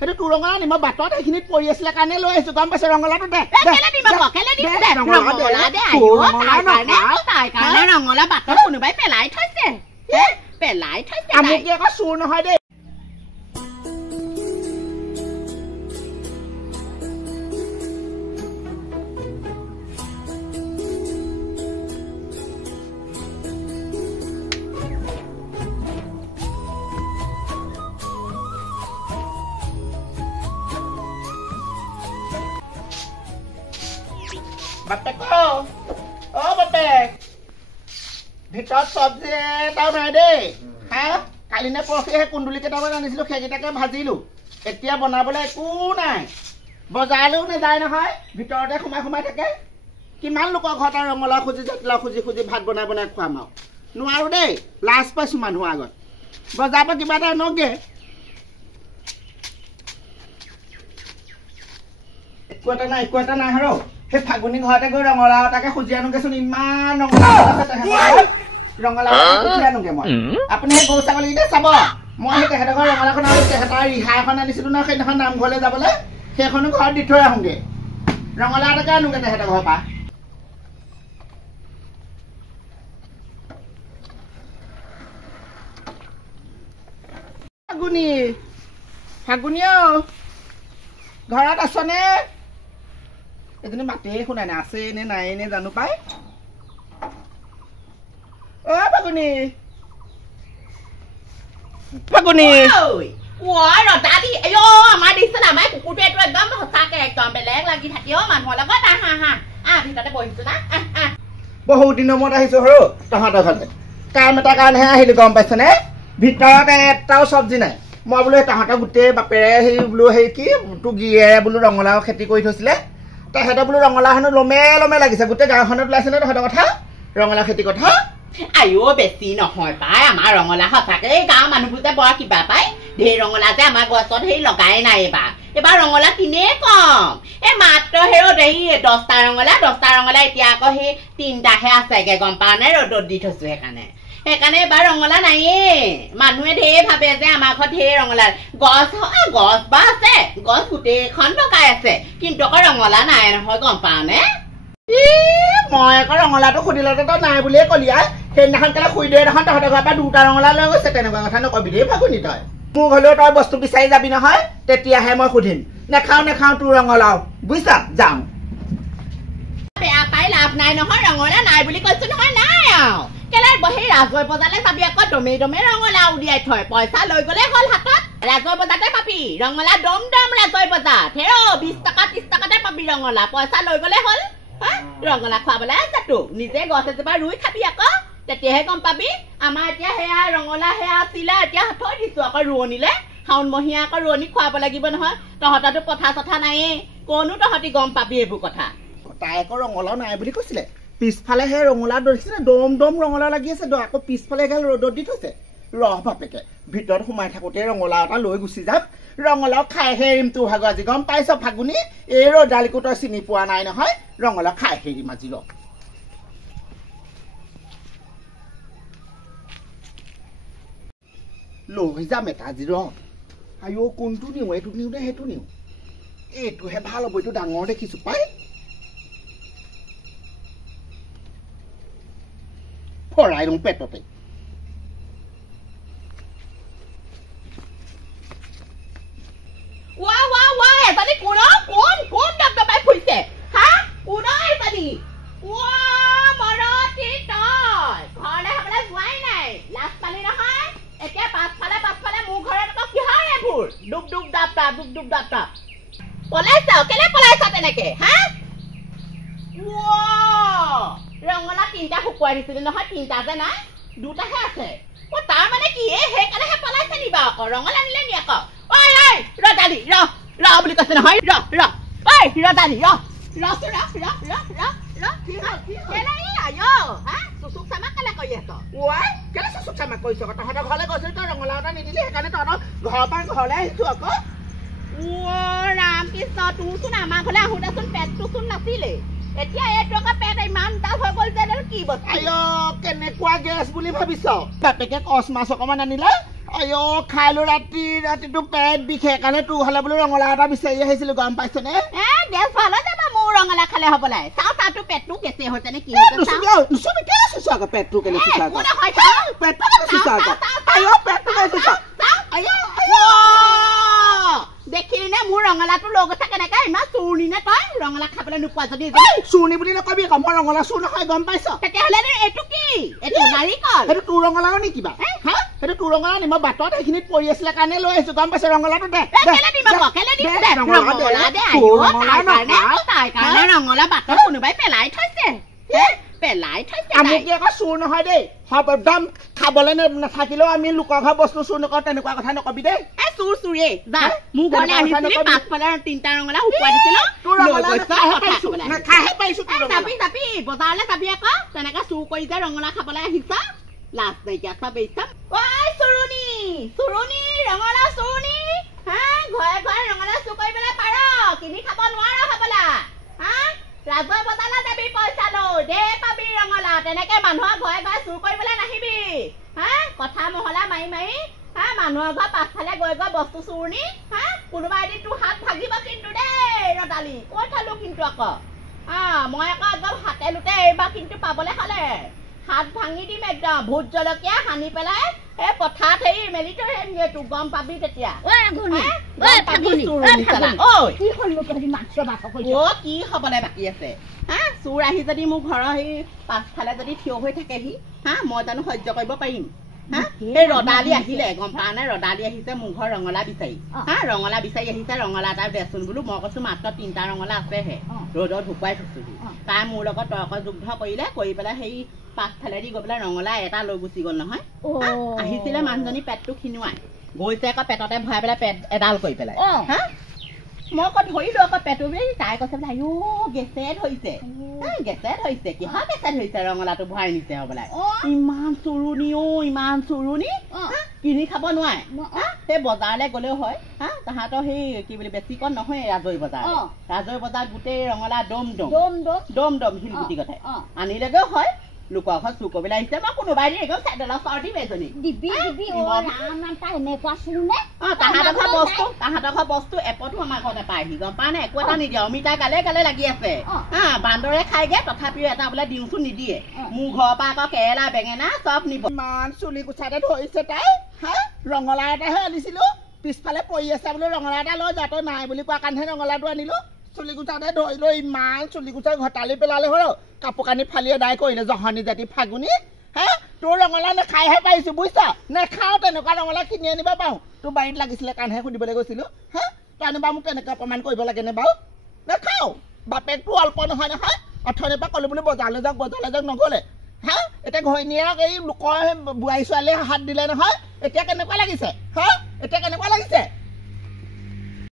সেইটো তোৰ ৰঙালাও নি মই বাটত এইখিনিত পৰি আছিলে কাৰণে লৈ আহিছো গম পাইছ ৰঙালাওটো দে কেলে দিম আকৌ কেলে দিম দে ৰঙালাও দে তাই কাৰণে ৰঙালাও বাটত কোনোবাই পেলাই থৈছে পেলাই থৈছে আমুকি আকৌ চুৰ নহয় দেই বাপেক বাপেক ভিতৰত চব্জি এটাও নাই দেই হা কালি নে পৰহি সেই কুন্দুলি কেইটামান আনিছিলো সেইকেইটাকে ভাজিলো এতিয়া বনাবলৈ একো নাই বজাৰলৈও নাযায় নহয় ভিতৰতে সোমাই থাকে কিমান লোকৰ ঘৰত আৰু ৰঙালাও খুজি জাতিলাও খুজি ভাত বনাই খুৱাম আৰু নোৱাৰো দেই লাজ পাইছো মানুহৰ আগত বজাৰৰ পৰা কিবা এটা আনকগে একো এটা নাই আৰু সেই ফাগুনী ঘৰতে গৈ ৰঙালাও এটাকে খুজি আনোগেচোন ইমান ৰঙালাও খুজি আনোগে মই আপুনি সেই গৰু ছাগলীকেইটা চাব মই সেই তেখেতৰ ঘৰ ৰঙালাওখন আৰু তেখেতৰ ৰিহা এখন আনিছিলো নহয় সেইদিনাখন নামঘৰলৈ যাবলৈ সেইখনো ঘৰত দি থৈ আহোগে ৰঙালাও এটাকে আনোগে তেখেতৰ ঘৰৰ পৰা ফাগুনী ঘৰত আছনে এজনী মাতে শুনাই নাই আছে নে নাই নে জানো পাই ফাগুনী ৰতাদি আইও আমাৰ দিছে আমাৰ কুকুৰটো এইটো একদম সঁচাকে একদম বেলেগ লাগি থাকে মানুহৰ লগত ভিতৰতে বহিছো না বহুত দিনৰ মূৰত আহিছো সৰু তহঁতৰ ঘৰলে কাম এটা কাৰণেহে আহিলো গম পাইছনে ভিতৰত এটাও চব্জি নাই মই বোলো তহঁতৰ গোটেই বাপেৰে সেই বোলো সেই কি তোৰ গিয়েৰে বোলো ৰঙালাও খেতি কৰি থৈছিলে তেহেঁতে বোলো ৰঙালাও হেনো লমে লাগিছে গোটেই গাঁওখনত ওলাইছে নে তহঁতৰ কথা ৰঙালাও খেতি কথা আইও বেছি নহয় পাই আমাৰ ৰঙালাও সঁচাকে গাঁৱৰ মানুহবোৰ যে বৰ কিবা পাই ঢেৰ ৰঙালাও যে আমাৰ গছত সেই লগাই নাই এইবাৰ ৰঙালাও কিনেই কম মাত্ৰ সেই ৰ'দ সেই 10টা ৰঙালাও এতিয়া আকৌ সেই 3টাহে আছেগে গম পাৱ নে ৰ'দত দি থৈছো সেইকাৰণে এইবাৰ ৰঙালাও নাইয়ে মানুহে ঢেৰ ভাবে যে আমাৰ ঘৰত ঢেৰ ৰঙালাও গছ বা আছে গছ গোটেইখন লগাই আছে কিন্তু আকৌ ৰঙালাও নাই নহয় গম পাৱ নে মই আকৌ ৰঙালাওটো সুধিলতে তই নাই বুলিয়ে কলি সেইদিনাখন কেলে শুই দিয়ে দেখোন তহঁতৰ ঘৰৰ পৰা 2টা ৰঙালাও লৈ গৈছে তেনেকুৱা কথা নকবি দেই ফাগুনী তই মোৰ ঘৰলৈও তই বস্তু বিচাৰি যাবি নহয় তেতিয়াহে মই সুধিম নেখাও তোৰ ৰঙালাও বুজিছা যাম বেয়া পাই লাভ নাই নহয় ৰঙালাও নাই বুলি কৈছো নহয় নাই আৰু কেলে সেই ৰাজৈ বজাৰলৈ যাবি আকৌ দমে ৰঙালাও উলিয়াই থয় পইচা লৈ গ'লে হ'ল হাতত ৰাজৈ বজাৰতে পাবি ৰঙালাও দম ৰাজৈ বজাৰ 20 টকা 30 টকাতে পাবি ৰঙালাও পইচা লৈ গ'লে হ'ল ৰঙালাও খুৱাবলৈ আছে তো নিজে গছ এজোপা ৰুই খাবি আকৌ তেতিয়াহে গম পাবি আমাৰ এতিয়া সেয়া ৰঙালাও সেয়া আছিলে এতিয়া থৈ দিছো আকৌ ৰোৱনীলে শাওণ মহীয়া আকৌ ৰোৱনী খুৱাব লাগিব নহয় তহঁততো পথা নাইয়ে কোনো তহঁতি গম পাবি এইবোৰ কথা তাই আকৌ ৰঙালাও নাই বুলি কৈছিলে পিছফালে সেই ৰঙালাও ধৰিছিলে দম ৰঙালাও লাগি আছে আকৌ পিছফালে এগাল ৰ'দত দি থৈছে ৰহ বাপেকে ভিতৰত সোমাই থাকোতে ৰঙালাও এটা লৈ গুচি যাম ৰঙালাও খাইহে এৰিম তোৰ ভাগৰ আজি গম পাইছ ফাগুনী এই ৰ'দালিকো তই চিনি পোৱা নাই নহয় ৰঙালাও খাইহে এৰিম আজি লৈ যাম এটা আজি আইও কোনটো নিওঁ এইটো নিওঁ নে সেইটো নিওঁ এইটোহে ভাল হ'ব এইটো ডাঙৰ দেখিছো পাই ভৰাই দিওঁ পেটতে এজনী কোন দবদবাই ফুৰিছে কোন এজনী মৰতি তই ঘৰলৈ হ'বলৈ যোৱাই নাই লাজ পালি নহয় এতিয়া পাছফালে মোৰ ঘৰত আকৌ কিহৰ এইবোৰ ডুব দাপ পলাইছ কেলে পলাইছ তেনেকে ৰঙালাও 3টা শুকুৱাই দিছিলো নহয় 3টা যে নাই 2টাহে আছে তাৰ মানে কি সেইকাৰণেহে পলাইছে নি বাৰু আকৌ ৰঙালাও নিলে নি আকৌ ৰদালি ৰ বুলি কৈছে নহয় ৰদালি চুচুক চামাক কেলে কৰি আছ কেলে চুচুক চামাক কৰিছ তহঁতৰ ঘৰলৈ গৈছিলো তই ৰঙালাও এটা নিদিলি সেইকাৰণে তহঁতৰ ঘৰৰ পৰা ঘৰলৈ আহিছো আকৌ ৰাম কৃষ্ণ তোৰচোন আমাৰ ঘৰলৈ আহোঁতেচোন পেটটোচোন নাছিলে এতিয়া এইটো আকৌ পেট ইমান ডাল হৈ গ'ল যে কি বস্তু কেনেকুৱা গেছ বুলি ভাবিছ বাপেকে কচ মাছ অকমান আনিলে আইও খাইলো ৰাতিটো পেট বিষে কাৰণে তোৰ হ'লে বোলো ৰঙালাও এটা বিচাৰি আহিছিলো গম পাইছনে গেছ ভাল হৈ যাব মোৰ ৰঙালাও খালে হ'বলাই চাও চাওটো পেটটো গেছে হৈছে নে কি হৈছে নুচুবি কেলে চুচা আকৌ পেটটো কেলে চুচা আকৌ পেটটো কেলে চুচা আকৌ আইও পেটটো কেলে চুচা আইও দেখিলি নে মোৰ ৰঙালাওটো লৈ গৈছে কেনেকে ইমান চুৰণি নে তই ৰঙালাও খাবলৈ নোপোৱা যদি চুৰণি বুলি নকবি আকৌ মই ৰঙালাও চুৰ নহয় গম পাইছ তেতিয়াহ'লে এইটো কি এইটো নাৰিকল সেইটো তোৰ ৰঙালাও নি কিবা হা সেইটো তোৰ ৰঙালাও নি মই বাটত সেইখিনিত পৰি আছিলে কাৰণে লৈ আহিছো গম পাইছ ৰঙালাওটো দে তাই কাৰণে ৰঙালাও বাটত কোনোবাই পেলাই থৈছে আমুকি আকৌ চুৰ নহয় দেই একদম খাবলৈ নাথাকিলেও আমি লোকৰ ঘৰ বস্তু চুৰ নকৰো তেনেকুৱা কথা নকবি দেই চুৰ চুৰে মোৰ ঘৰলৈ আহিছিলি পাছফালে 3টা ৰঙালাও শুকুৱাই দিছিলো চাপি বজাৰলৈ যাবি আকৌ তেনেকে চুৰ কৰি যে ৰঙালাও খাবলৈ আহিছ লাজ নাইকিয়া চাবি চুৰণি ৰঙালাও চুৰণি ঘৰে ঘৰে ৰঙালাও চুৰ কৰিবলৈ পাৰ কিনি খাব নোৱাৰ হবলা ৰাজয় বজাৰলৈ যাবি পইচা লৈ দে পাবি ৰঙালাও তেনেকে মানুহৰ ঘৰে ঘৰে চুৰ কৰিবলৈ নাহিবি কথা মহলা মাৰি মাৰি মানুহৰ ঘৰ পাছফালে গৈ গৈ বস্তু চুৰণি কোনোবা এদিন তোৰ হাত ভাগিব কিন্তু দেই ৰদালি কৈ থলো কিন্তু আকৌ মই আকৌ একদম হাতে লোতে এইবাৰ কিন্তু পাবলৈ হ'লে হাত ভাঙি দিম একদম ভোট জলকীয়া সানি পেলাই এই পথাৰত হেৰি মেলি থৈ আহিমগে তোক গম পাবি তেতিয়া কি হবলৈ বাকী আছে চোৰ আহি যদি মোৰ ঘৰৰ সেই পাছফালে যদি থিয় হৈ থাকেহি মই জানো সহ্য কৰিব পাৰিম এই ৰদালি আহিলে গম পা নাই ৰদালি আহিছে মোৰ ঘৰ ৰঙালাও বিচাৰি ৰঙালাও বিচাৰি আহিছে ৰঙালাও এটা দেচোন বোলো মই কৈছো মাত্ৰ 3টা ৰঙালাও আছেহে ৰ'দত শুকুৱাই থৈছোহি তাই মোৰ লগত তৰ্ক যুদ্ধ কৰিলে কৰি পেলাই সেই পাছফালেদি গৈ পেলাই ৰঙালাও এটা লৈ গুচি গ'ল নহয় আহিছিলে মানুহজনী পেটটো খিনুৱাই গৈছে আকৌ পেটতে ভৰাই পেলাই পেট এডাল কৰি পেলাই মই আকৌ ধৰিলো আকৌ পেটটো বুলি তাই কৈছে বোলে আইও গেছে ধৰিছে কিহৰ গেছে ধৰিছে ৰঙালাওটো ভৰাই নিছে হবলাই ইমান চুৰণি কিনি খাব নোৱাৰে সেই বজাৰলৈ গ'লেও হয় তাহাঁতৰ সেই কি বুলি বেছিকণ নহয় ৰাজৈ বজাৰ গোটেই ৰঙালাও দম শিলগুটি কথাই আনিলেগেও হয় লোকৰ ঘৰত চুৰ কৰিবলৈ আহিছে মই কোনোবাই দি একদম চেণ্ডেলৰ চৰ দিম এজনী তাহাঁতৰ ঘৰ বস্তু এপতো আমাৰ ঘৰতে পায়হি গম পা নাই একো এটা নিদিয়ে অমিতা গালে লাগি আছে বান্দৰে খাইগে তথাপিও এটা বোলে দিওঁচোন নিদিয়ে মোৰ ঘৰৰ পৰা আকৌ কেৰেলা বেঙেনা চব নিব ইমান চুলি কোচাতে ধৰিছে তাই ৰঙালাও এটাহে আনিছিলো পিছফালে পৰি আছে বোলো ৰঙালাও এটা লৈ যা তই নাই বুলি কোৱা কাৰণেহে ৰঙালাওটো আনিলো চুলি কোচাতে ধৰি লৈ ইমান চুলি কোচাই ঘটালি পেলালে হ'ল কাপোৰ কানি ফালি এদাই কৰিলে জহনী জাতি ফাগুনি তোৰ ৰঙালাও নেখাইহে পাৰিছো বুজিছ নেখাও তেনেকুৱা ৰঙালাও কিনি আনিব পাৰো তোৰ বাৰীত লাগিছিলে কাৰণেহে সুধিবলৈ গৈছিলো তই আনিবা মোক তেনেকুৱা প্ৰমাণ কৰিব লাগে নে বাৰু নেখাও বাপেকটো অল্প নহয় অথনিৰ পৰা ক'লো বুলি বজাৰলৈ যাওক নগ'লে এতিয়া ঘৈণীয়েক এই লোকৰ বোৱাৰী ছোৱালীয়ে হাত দিলে নহয় এতিয়া কেনেকুৱা লাগিছে